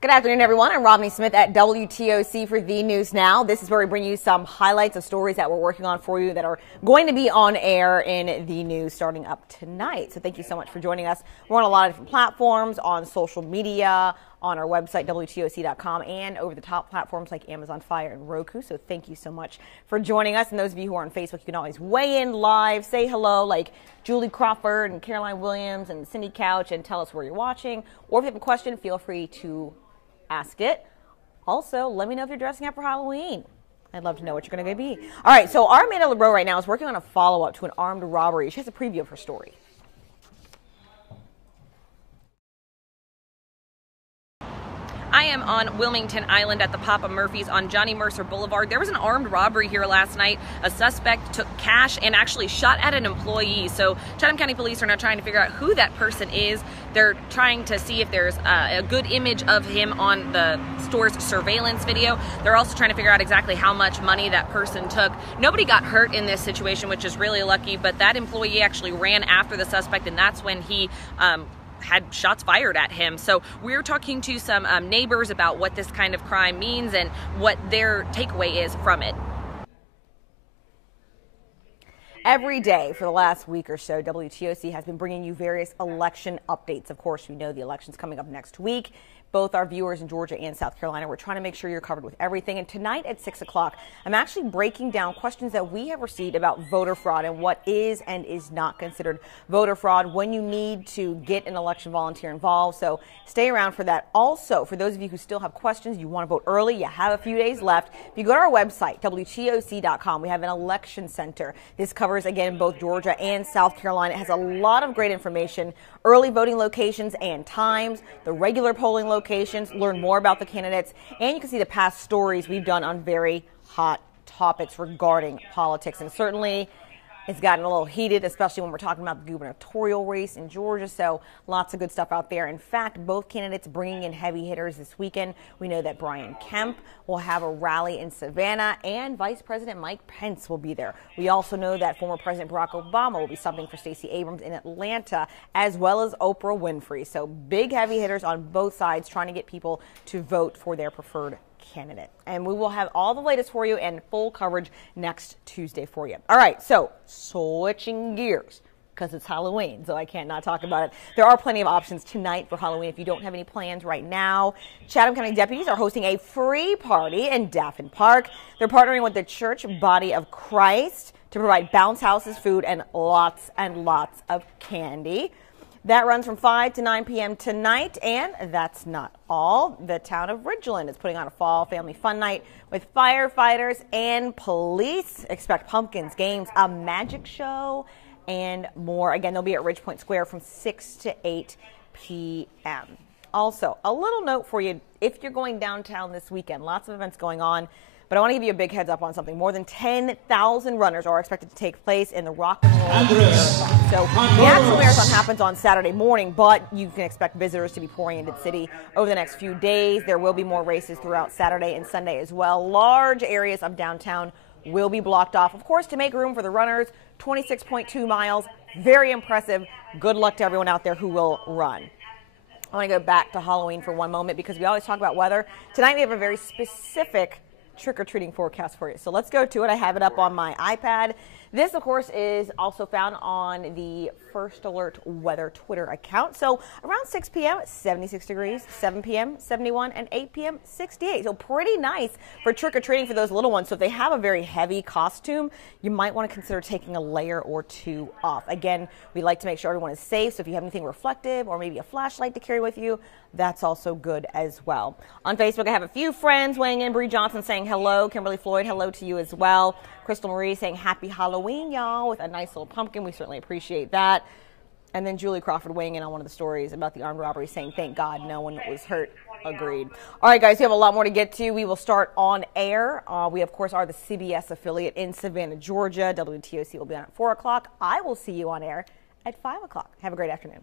Good afternoon, everyone. I'm Rodney Smith at WTOC for The News Now. This is where we bring you some highlights of stories that we're working on for you that are going to be on air in the news starting up tonight. So thank you so much for joining us. We're on a lot of different platforms, on social media, on our website, WTOC.com, and over-the-top platforms like Amazon Fire and Roku. So thank you so much for joining us. And those of you who are on Facebook, you can always weigh in live, say hello, like Julie Crawford and Caroline Williams and Cindy Couch, and tell us where you're watching. Or if you have a question, feel free to ask it. Also, let me know if you're dressing up for Halloween. I'd love to know what you're going to be. All right, so our Amanda LeBrow right now is working on a follow-up to an armed robbery. She has a preview of her story. I am on Wilmington Island at the Papa Murphy's on Johnny Mercer Boulevard. There was an armed robbery here last night. A suspect took cash and actually shot at an employee. So Chatham County Police are now trying to figure out who that person is. They're trying to see if there's a good image of him on the store's surveillance video. They're also trying to figure out exactly how much money that person took. Nobody got hurt in this situation, which is really lucky, but that employee actually ran after the suspect, and that's when he had shots fired at him. So we're talking to some neighbors about what this kind of crime means and what their takeaway is from it. Every day for the last week or so, WTOC has been bringing you various election updates. Of course, we know the election's coming up next week. Both our viewers in Georgia and South Carolina, we're trying to make sure you're covered with everything. And tonight at 6 o'clock, I'm actually breaking down questions that we have received about voter fraud and what is and is not considered voter fraud, when you need to get an election volunteer involved. So stay around for that. Also, for those of you who still have questions, you want to vote early, you have a few days left. If you go to our website, WTOC.com, we have an election center. This covers, again, both Georgia and South Carolina. It has a lot of great information, early voting locations and times, the regular polling locations, learn more about the candidates, and you can see the past stories we've done on very hot topics regarding politics. And certainly it's gotten a little heated, especially when we're talking about the gubernatorial race in Georgia. So lots of good stuff out there. In fact, both candidates bringing in heavy hitters this weekend. We know that Brian Kemp will have a rally in Savannah, and Vice President Mike Pence will be there. We also know that former President Barack Obama will be stopping for Stacey Abrams in Atlanta, as well as Oprah Winfrey. So big heavy hitters on both sides trying to get people to vote for their preferred candidate. And we will have all the latest for you and full coverage next Tuesday for you. All right, so switching gears, because it's Halloween, so I can't not talk about it. There are plenty of options tonight for Halloween if you don't have any plans right now. Chatham County deputies are hosting a free party in Daffin Park. They're partnering with the Church Body of Christ to provide bounce houses, food, and lots of candy. That runs from 5 to 9 p.m. tonight, and that's not all. The town of Ridgeland is putting on a fall family fun night with firefighters and police. Expect pumpkins, games, a magic show, and more. Again, they'll be at Ridgepoint Square from 6 to 8 p.m. Also, a little note for you if you're going downtown this weekend. Lots of events going on. But I want to give you a big heads up on something. More than 10,000 runners are expected to take place in the Rock and Roll Marathon. So the actual marathon happens on Saturday morning, but you can expect visitors to be pouring into the city over the next few days. There will be more races throughout Saturday and Sunday as well. Large areas of downtown will be blocked off, of course, to make room for the runners. 26.2 miles, very impressive. Good luck to everyone out there who will run. I want to go back to Halloween for one moment because we always talk about weather. Tonight we have a very specific trick-or-treating forecast for you. So let's go to it. I have it up on my iPad. This, of course, is also found on the First Alert Weather Twitter account. So around 6 p.m., 76 degrees, 7 p.m., 71, and 8 p.m., 68. So pretty nice for trick-or-treating for those little ones. So if they have a very heavy costume, you might want to consider taking a layer or two off. Again, we like to make sure everyone is safe. So if you have anything reflective or maybe a flashlight to carry with you, that's also good as well. On Facebook, I have a few friends weighing in. Bree Johnson saying hello. Kimberly Floyd, hello to you as well. Crystal Marie saying happy Halloween, y'all, with a nice little pumpkin. We certainly appreciate that. And then Julie Crawford weighing in on one of the stories about the armed robbery saying, thank God no one was hurt. Agreed. All right, guys, we have a lot more to get to. We will start on air. We, of course, are the CBS affiliate in Savannah, Georgia. WTOC will be on at 4 o'clock. I will see you on air at 5 o'clock. Have a great afternoon.